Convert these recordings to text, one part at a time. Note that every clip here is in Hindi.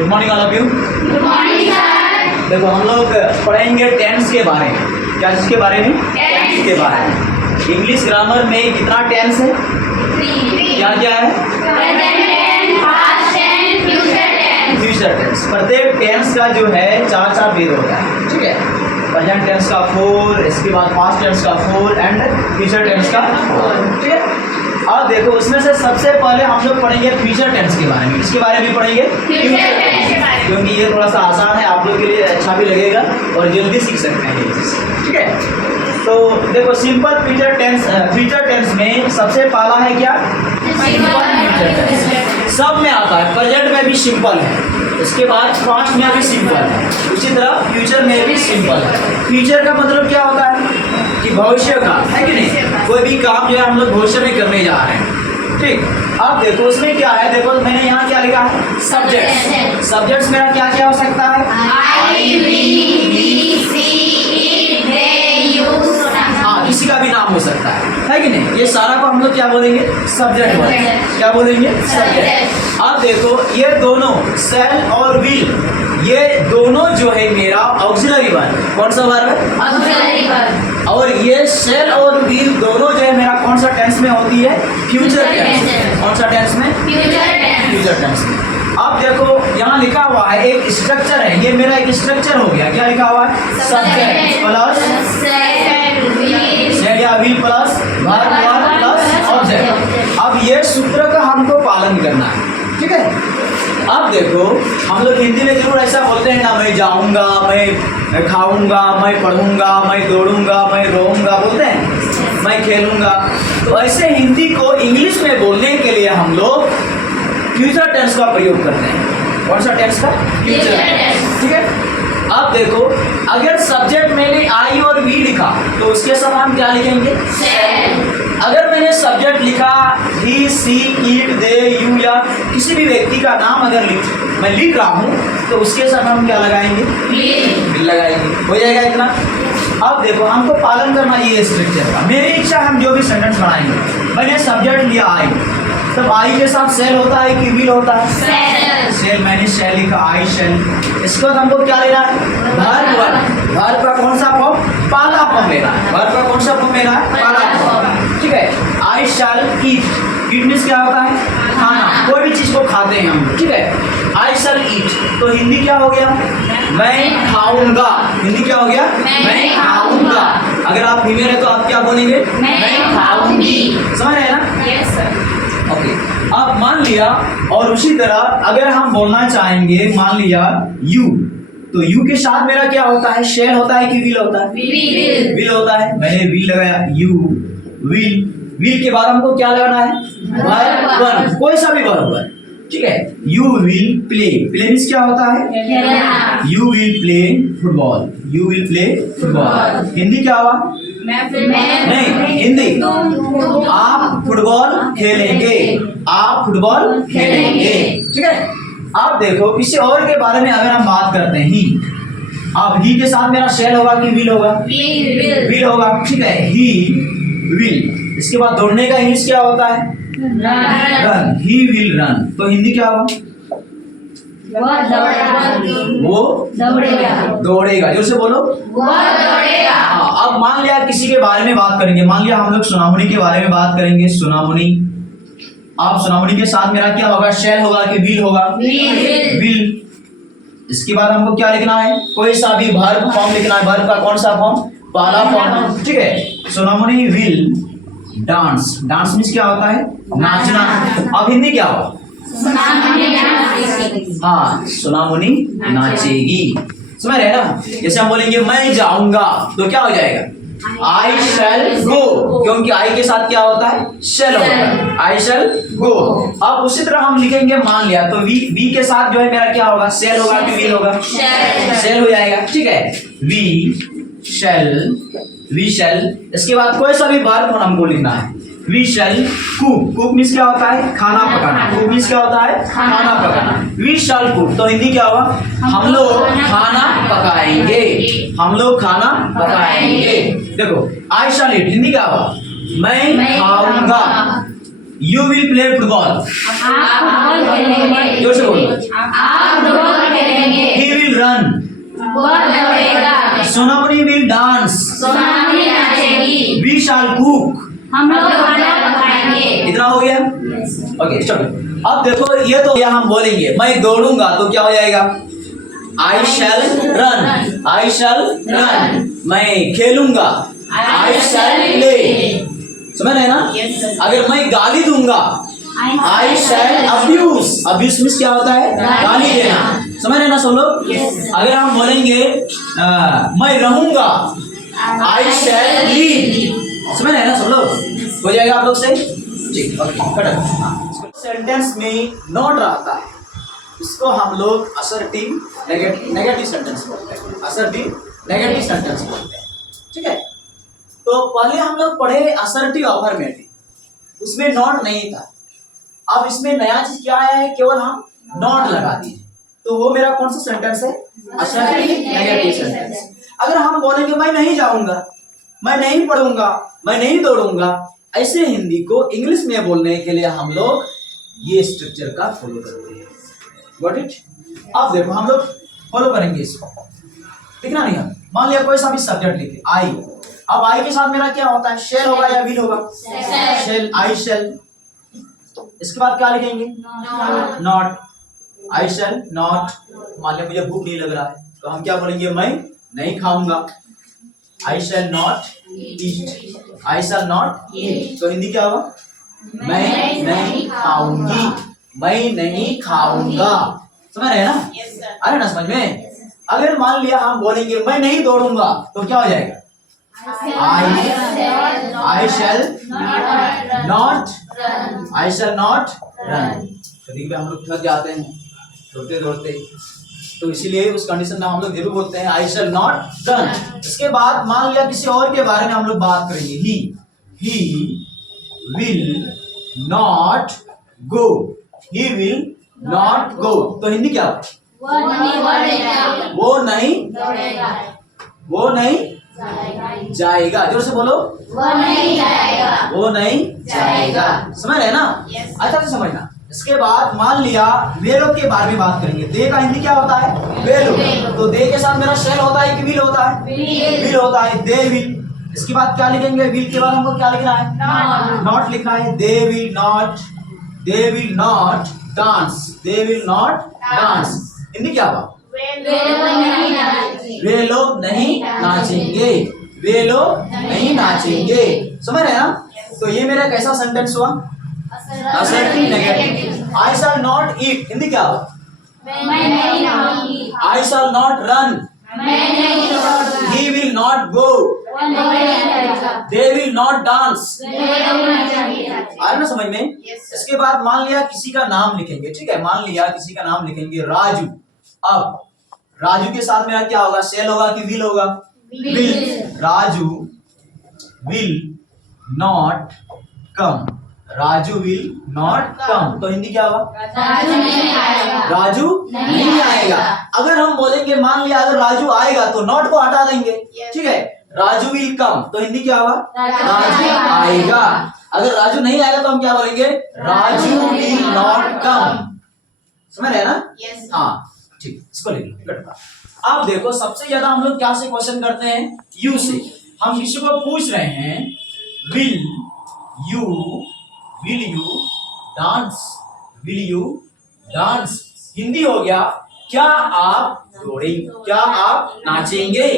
Good morning all of you. Good morning sir. देखो हम लोग पढ़ेंगे टेंस के बारे में। क्या चीज के बारे में? टेंस के बारे में। इंग्लिश ग्रामर में कितना टेंस है? 3। क्या क्या है? Present tense, past tense, future tense. Future tense. प्रत्येक टेंस का जो है 4 भेद होता है, ठीक है। प्रेजेंट टेंस का 4, इसके बाद पास्ट टेंस का 4 एंड फ्यूचर टेंस का 4, ठीक है। अब देखो उसमें से सबसे पहले हम लोग पढ़ेंगे फ्यूचर टेंस के बारे में। इसके बारे में पढ़ेंगे फ्यूचर टेंस के बारे में, क्योंकि ये थोड़ा सा आसान है, आप लोग के लिए अच्छा भी लगेगा और जल्दी सीख सकते हैं ये चीज़, ठीक है। तो देखो सिंपल फ्यूचर टेंस में सबसे पहला है क्या? Future tense. सब में आता है, प्रेजेंट में भी सिंपल है, उसके बाद पास्ट में भी सिंपल है, उसी तरह फ्यूचर में भी सिंपल है। फ्यूचर का मतलब क्या होता है कि भविष्य का, है कि नहीं? कोई भी काम जो है हम लोग भविष्य में करने जा रहे हैं, ठीक। अब देखो उसमें क्या है, देखो मैंने यहाँ क्या लिखा है? सब्जेक्ट्स। सब्जेक्ट्स मेरा क्या क्या हो सकता है? I, we, see, it, they, you. हाँ, किसी का भी नाम हो सकता है कि नहीं? ये सारा को हम लोग क्या बोलेंगे? सब्जेक्ट बोलेंगे। क्या बोलेंगे? सब्जेक्ट। अब देखो ये दोनों सेल और विल, ये दोनों जो है मेरा ऑक्सिलरी वर्ब। कौन सा वर्ब है? Auxiliary verb. और ये सेल और विल दोनों जो है मेरा कौन सा टेंस में होती है? Future tense. कौन सा टेंस में? Future tense. फ्यूचर टेंस में। अब देखो यहाँ लिखा हुआ है एक स्ट्रक्चर है, ये मेरा एक स्ट्रक्चर हो गया। क्या लिखा हुआ है? सब्जेक्ट प्लस सेल या will plus verb plus object. अब ये सूत्र का हमको पालन करना है, ठीक है। अब देखो हम लोग हिंदी में जरूर ऐसा बोलते हैं ना, मैं जाऊंगा, मैं खाऊंगा, मैं पढ़ूंगा, मैं दौड़ूंगा, मैं रोऊंगा, बोलते हैं मैं खेलूंगा। तो ऐसे हिंदी को इंग्लिश में बोलने के लिए हम लोग फ्यूचर टेंस का प्रयोग करते हैं। कौन सा टेंस का? फ्यूचर टेंस, ठीक है। अब देखो अगर सब्जेक्ट मैंने आई और वी लिखा तो उसके साथ हम क्या लिखेंगे? अगर मैंने सब्जेक्ट लिखा ही, सी, इट, दे, यू या किसी भी व्यक्ति का नाम अगर मैं लिख रहा हूँ तो उसके साथ हम क्या लगाएंगे? will लगाएंगे। हो जाएगा इतना। अब देखो हमको पालन करना ये स्ट्रक्चर का। मेरी इच्छा हम जो भी सेंटेंस बनाएंगे, मैंने सब्जेक्ट लिया आई, तब आई के साथ सेल होता है कि विल होता है? सेल। मैंने सेल लिखा, आई सेल। इसके बाद हमको क्या लेना है? वर्ब। वर्ब का कौन सा फॉर्म? पहला फॉर्म लेना है। वर्ब का कौन सा फॉर्म लेना है? पहला फॉर्म, ठीक है। आई शैल ईट। ईट मीन्स क्या होता है? खाना। कोई भी चीज को खाते हैं हम, ठीक है। आई शैल ईट तो हिंदी क्या हो गया? मैं खाऊंगा। हिंदी क्या हो गया? मैं खाऊंगा। अगर आप फीमेल है तो आप क्या बोलेंगे? मैं खाऊंगी। समझ रहे हैं ना? Yes sir. ओके। अब मान लिया, और उसी तरह अगर हम बोलना चाहेंगे, मान लिया यू, तो यू के साथ मेरा क्या होता है? शेल होता है कि विल होता है? विल होता है। मैंने विल लगाया, यू विल। विल के बाद हमको क्या लगाना है? वर्ब। कोई सा भी वर्ब, ठीक है। You will play. Play means क्या होता है? You will play football. You will play football. Hindi क्या हुआ? नहीं, हिंदी आप फुटबॉल खेलेंगे। आप फुटबॉल खेलेंगे, ठीक है। अब देखो किसी और के बारे में अगर हम बात करते हैं, ही, अब ही के साथ मेरा शेल होगा कि विल होगा? विल होगा, ठीक है। He will. इसके बाद दौड़ने का इंग्लिश क्या होता है? रन। He will run. तो हिंदी क्या होगा? वो दौड़ेगा। जो से बोलो, वो दौड़ेगा। हाँ। अब मान लिया किसी के बारे में बात करेंगे, मान लिया हम लोग सुनामुनी के बारे में बात करेंगे। सुनामुनी। आप सुनामुनी के साथ मेरा क्या होगा? शेल होगा कि विल होगा? विल। इसके बाद हमको क्या लिखना है? कोई सा भी वर्ब फॉर्म लिखना है। वर्ब का कौन सा फॉर्म? पहला फॉर्म, ठीक है। सुनामुनी विल डांस। डांस मीन्स क्या होता है? नाचना। अब हिंदी क्या होगा? हाँ, सुनामुनी नाचेगी। समझ रहे ना? जैसे हम बोलेंगे मैं जाऊंगा तो क्या हो जाएगा? आई शैल गो, क्योंकि आई के साथ क्या होता है? शैल होता है। आई शैल गो। अब उसी तरह हम लिखेंगे, मान लिया तो वी के साथ जो है मेरा क्या होगा? सेल होगा कि विल होगा? सेल हो जाएगा, ठीक है। We shall. इसके बाद कोई सा भी वर्ब हमको लिखना है। We shall cook. Cook means क्या होता है? खाना पकाना। कुक मीन्स क्या होता है? खाना पकाना। वी शैल कुक तो हिंदी क्या होगा? हम लोग खाना पकाएंगे। हम लोग खाना पकाएंगे। देखो आई शैल ईट, हिंदी क्या होगा? मैं खाऊंगा। You will play football. आप फुटबॉल खेलेंगे। जोर से बोलो। आप फुटबॉल खेलेंगे। He will run. वो दौड़ेगा। Sonamani will dance. सोनाली नाचेगी। We shall cook. हम लोग खाना पकाएंगे। इतना हो गया। ओके चलो, अब देखो ये तो हम बोलेंगे मैं दौड़ूंगा तो क्या हो जाएगा? I shell run. I shell run. मैं खेलूंगा, आई शैल प्ले। समझ रहे हैं ना? अगर मैं गाली दूंगा, आई शैल अब्यूज। अब्यूज मीन्स क्या होता है? गाली देना। समझ रहे हैं ना सब लोग? अगर हम बोलेंगे मैं रहूंगा, आई शैल लीव। समझ रहे हैं ना सब लोग? हो जाएगा आप लोग से? ठीक, फटाफट। सेंटेंस में नॉट रहता है, इसको हम लोग असर्टिव नेगेटिव सेंटेंस बोलते हैं। असर्टिव नेगेटिव सेंटेंस बोलते हैं। ठीक है, तो पहले हम लोग पढ़े असर्टिव अफर्मेटिव, उसमें नॉट नहीं था। अब इसमें नया चीज क्या आया है? केवल हम नॉट लगा दिए, तो वो मेरा कौन सा सेंटेंस है? Assertive negative sentence. अगर हम बोलेंगे मैं नहीं जाऊंगा, मैं नहीं पढ़ूंगा, मैं नहीं दौड़ूंगा, ऐसे हिंदी को इंग्लिश में बोलने के लिए हम लोग ये स्ट्रक्चर का फॉलो करते हैं। Got it? अब देखो हम लोग फॉलो करेंगे इसको। दिखना नहीं हम मान लिया कोई सा भी सब्जेक्ट लिखे आई। अब आई के साथ मेरा क्या होता है? शेल होगा या विल होगा? शेल। I shall. इसके बाद क्या लिखेंगे? नॉट। I shall not. मान लिया मुझे भूख नहीं लग रहा है तो हम क्या बोलेंगे? मैं नहीं खाऊंगा, I shall not eat. I shall not eat. तो हिंदी क्या होगा? मैं नहीं खाऊंगी, मैं नहीं खाऊंगा। समझ रहे हैं ना? अरे ना समझ में? अगर मान लिया हम बोलेंगे मैं नहीं दौड़ूंगा तो क्या हो जाएगा? I shall not. I shall not run. कभी कभी हम लोग थक जाते हैं दौड़ते दौड़ते, तो इसीलिए उस कंडीशन में हम लोग जरूर बोलते हैं आई शैल नॉट रन। इसके बाद मान लिया किसी और के बारे में हम लोग बात करेंगे। ही will not go. He will not गो। तो हिंदी क्या होगा? वो नहीं वो नहीं जाएगा। जोर से बोलो। वो नहीं जाएगा। वो नहीं जाएगा। समझ रहे हैं ना? अच्छा से समझना। इसके बाद मान लिया वे लोग के बारे में बात करेंगे। दे का हिंदी क्या होता है? वे लोग। तो दे के साथ मेरा शेल होता है कि विल होता है? विल होता है। They will. इसके बाद क्या लिखेंगे? विल के बाद हमको क्या लिखना है? नॉट लिखना है। दे will not dance. They will not dance. Hindi क्या हुआ? वे लोग नहीं नाचेंगे। वे लोग नहीं नाचेंगे। समझ रहे हैं ना? तो ये मेरा कैसा सेंटेंस हुआ? Assertive negative. I shall not eat. Hindi क्या हुआ? I shall not run. He will not go. They will not dance. आ रहा ना समझ में? इसके बाद मान लिया किसी का नाम लिखेंगे। ठीक है, मान लिया किसी का नाम लिखेंगे राजू। अब राजू के साथ मेरा क्या होगा? शेल होगा कि विल होगा? Will. Raju will not come. Raju will not come. तो हिंदी क्या होगा? राजू नहीं आएगा। अगर हम बोलेंगे मान लिया अगर राजू आएगा तो नॉट को हटा देंगे। ठीक है, राजू विल कम। तो हिंदी क्या होगा? राजू आएगा। अगर राजू नहीं आएगा तो हम क्या बोलेंगे? Raju will not come. समझ रहे हैं ना? हाँ ठीक, इसको लिख लो। अब देखो सबसे ज्यादा हम लोग क्या से क्वेश्चन करते हैं? यू से। हम किसी को पूछ रहे हैं will you dance. Will you dance. Hindi हो गया क्या आप दौड़ेंगे? क्या आप नाचेंगे?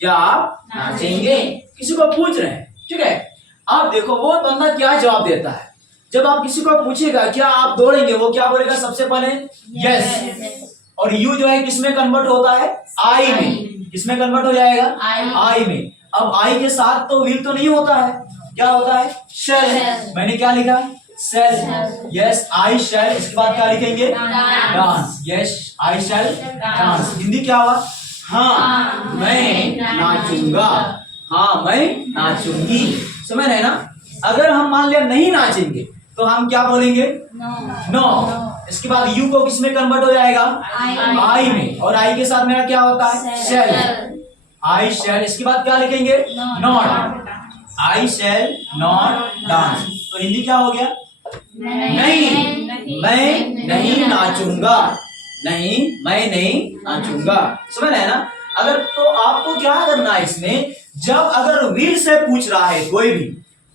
क्या आप नाचेंगे? किसी को पूछ रहे हैं। ठीक है, अब देखो वो बंदा क्या जवाब देता है। जब आप किसी को पूछेगा क्या आप दौड़ेंगे, वो क्या बोलेगा? सबसे पहले यस। और यू जो है किसमें कन्वर्ट होता है? आई में। किसमें कन्वर्ट हो जाएगा? आई में। अब आई के साथ तो विल तो नहीं होता है, क्या होता है? शैल। मैंने क्या लिखा? शैल। Yes I shall. इसके बाद क्या लिखेंगे? Dance. Yes I shall dance. Hindi क्या हुआ? हाँ मैं नाचूंगा। हाँ मैं नाचूंगी। समझ रहे हैं ना? अगर हम मान लिया नहीं नाचेंगे तो हम क्या बोलेंगे? नो। इसके बाद यू को किसमें कन्वर्ट हो जाएगा? आई में। और आई के साथ मेरा क्या होता है? शैल। आई शैल। इसके बाद क्या लिखेंगे? Not. I shall not dance. तो हिंदी क्या हो गया? नहीं, मैं नहीं नाचूंगा। नहीं, मैं नहीं नाचूंगा। समझ रहे हैं ना? अगर तो आपको क्या करना है इसमें, जब अगर विल से पूछ रहा है कोई भी,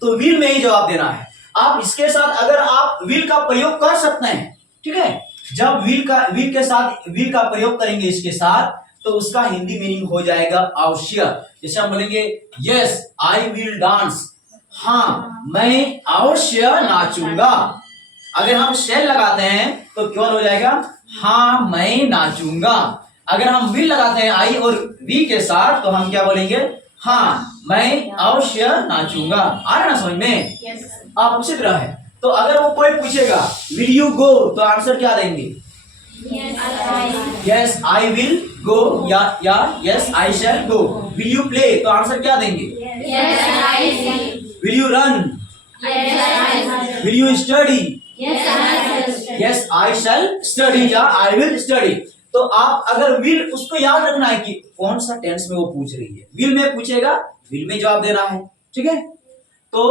तो विल में ही जवाब देना है। आप इसके साथ अगर आप विल का प्रयोग कर सकते हैं, ठीक है। जब विल के साथ विल का प्रयोग करेंगे इसके साथ, तो उसका हिंदी मीनिंग हो जाएगा अवश्य। जैसे हम बोलेंगे यस आई विल डांस, हाँ मैं अवश्य नाचूंगा। अगर हम शेल लगाते हैं तो क्या हो जाएगा, हाँ मैं नाचूंगा। अगर हम विल लगाते हैं आई और वी के साथ, तो हम क्या बोलेंगे, हाँ मैं अवश्य नाचूंगा। आ रहा ना समझ में? आप उसी तरह है। तो अगर वो कोई पूछेगा विल यू गो, तो आंसर क्या देंगे, यस आई विल गो या yes I shall go. Will you play, तो आंसर क्या देंगे, will you run, will you study, yes I shall study या आई विल स्टडी। तो आप अगर विल, उसको याद रखना है कि कौन सा टेंस में वो पूछ रही है। विल में पूछेगा, विल में जवाब देना है, ठीक है। तो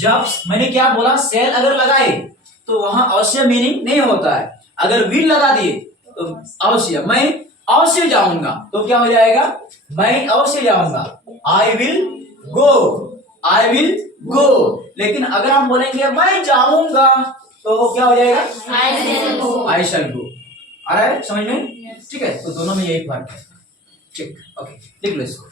जब मैंने क्या बोला, सेल अगर लगाए तो वहां अवश्य मीनिंग नहीं होता है। अगर विल लगा दिए तो अवश्य, मैं अवश्य जाऊंगा, तो क्या हो जाएगा, मैं अवश्य जाऊंगा, आई विल गो, आई विल गो। लेकिन अगर हम बोलेंगे मैं जाऊंगा, तो वो क्या हो जाएगा, आई शैल गो। आ रहा है समझ में? ठीक है, तो दोनों में यही फर्क है। ठीक, ओके, लिख लो इसको।